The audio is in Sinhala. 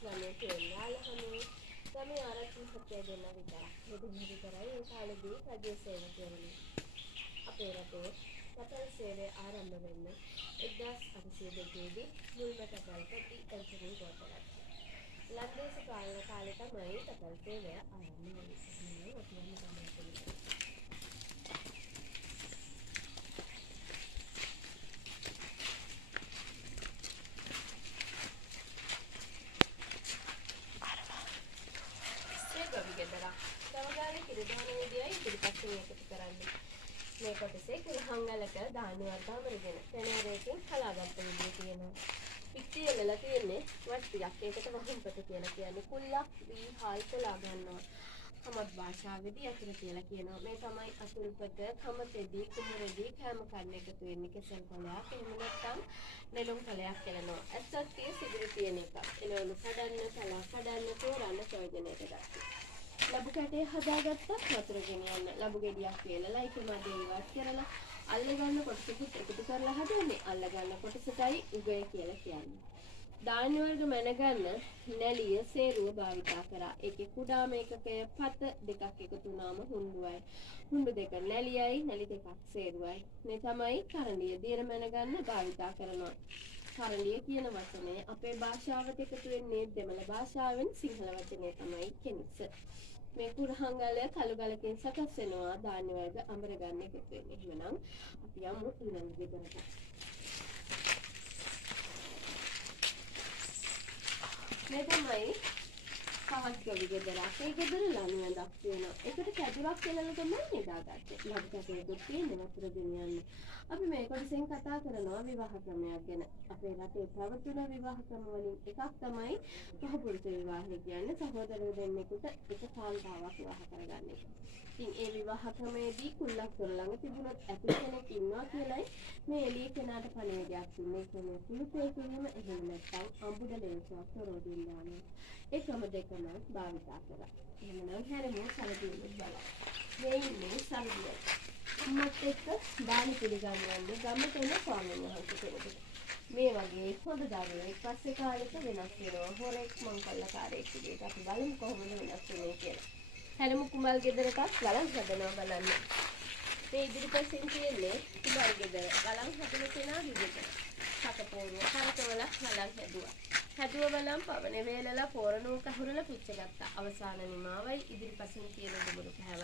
ගමේ තෙල්ලාලහනේ ගමේ ආරක්ෂක සත්‍යය දෙන්න විතරක්. මෙතන විතරයි ඒ කාලේදී රජයේ සේවකයෝනේ. අපේ රටේ තපල් සේවය ආරම්භ වෙන්නේ 1802 දී මුල්ම තපල් පැටි එන්ජිනින් ගොඩනගා. ලන්දේසි පාලන කාලේ තමයි තපල් සේවය ආරම්භ වෙන්නේ. මේ ඔතනම තමයි තියෙන්නේ. ගවගානේ කිරිදහන විදියයි ඉදිරිපත් එකතු කරන්නේ. මේ කොටසේ කුරහංගලක ධාන්‍ය වර්ග අමරගෙන පෙනරේකින් හලාගත්ත විදිය තියෙනවා. පිටි එලලා තියෙන්නේ වත් ටිකක්. ඒකට වහුම්පත කියලා කියන්නේ. කුල්ලක් වී හාල්තලා ගන්නවා. කමත් භාෂාවේදී අතුරු කියලා කියනවා. මේ තමයි අතුරුපත කමතේදී කුමරේදී කැම කන්න එකතු වෙන්නේ. කෙසල් පළයක් එහෙම නැත්නම් නෙළුම් පළයක් කියනවා. ඇත්තට සිදුරු තියෙන එක. එළවලු කඩන්න, පළක් කඩන්න, තෝරන්න ප්‍රයෝජනෙට ගන්නවා. ලැබු කැටේ හදාගත්තා වතුර ගෙනියන්න. ලැබු ගෙඩියක් වේලලා ඒක මැද ඉවත් කරලා අල්ල ගන්න කොටසකුත් එකතු කරලා හදන්නේ. අල්ල ගන්න කොටසටයි උගය කියලා කියන්නේ. ධාන්‍ය වර්ග මැනගන්න නැලිය සේරුව භාවිතා කරා. ඒකේ කුඩාම ඒකකය පත දෙකක් එකතු වුණාම හුඬුවයි. හුඬු දෙක නැලියයි, නැලි දෙකක් සේරුවයි. මේ තමයි කරඬිය. දියර මැනගන්න භාවිතා කරනවා. කරඬිය කියන වචනේ අපේ භාෂාවට එකතු වෙන්නේ දෙමළ භාෂාවෙන් සිංහල වචනේ තමයි කෙනිස. මේ කුරහංගලය කළු ගලකින් සකස් වෙනවා. ධාන්‍ය වර්ග අඹර ගන්න එකතු වෙන්නේ. එහෙනම් අපි යමු ඊළඟ විදිහට. මේ තමයි කවත් ගොවි ගෙදරක්. ඒ ගෙදර ලණුවැඳක් තියෙනවා. ඒකට කැදුරක් කියලා තමයි නිදාගත්තේ. ලබු කැටයකුත් තියෙන වතුර ගෙනියන්න. අපි මේ කොටසෙන් කතා කරනවා විවාහ ක්‍රමයක් ගැන. අපේ රටේ පවතින විවාහ ක්‍රම වලින් එකක් තමයි සහපුරුෂ විවාහය කියන්නේ. සහෝදරයෝ දෙන්නෙකුට එක කාන්තාවක් විවාහ කරගන්න එක. ඉතින් ඒ විවාහ ක්‍රමයේදී කුල්ලක් තොර ළඟ තිබුණොත් ඇතුළේ කෙනෙක් ඉන්නවා කියලයි මේ එළිය කෙනාට පණිවිඩයක් දුන්නේ. කියන්නේ කුළුපේ කිරීම එහෙම නැත්නම් අඹුද ලේසියක් තොරෝදින්න යනවා. ඒ ක්‍රම දෙකම භාවිතා කරා. එහෙනම් හැරෙමු සරදින්න බලන්න. මේ ඉන්නේ සරදිය. අම්මත් එක්ක දානි පිළිගන්නන්නේ ගමට එන ස්වාමීන් වහන්සේ කෙනෙකුට. මේ වගේ හොඳ දරුවෙක් පස්සේ කාලෙක වෙනස් වෙනවා. හොරෙක් මංකොල්ලකාරයෙක් විදිහට අපි බලමු කොහොමද වෙනස් වෙන්නේ කියලා. හැරෙමු කුමල් ගෙදරටත් ගලන් හදනවා බලන්න. මේ ඉදිරිපස්සෙන් තියෙන්නේ කුමල් ගෙදර. ගලන් හදන කෙනා විදිහට. සතපෝරුව කරකවල ගලන් හැදුවා. හැදුව බලම් පවනේ වේලලා පෝරණුව කහුරලා පුච්ච ගත්තා. අවසාන නිමාවයි ඉදිරිපසින් තියෙන දුඹුරු කෑව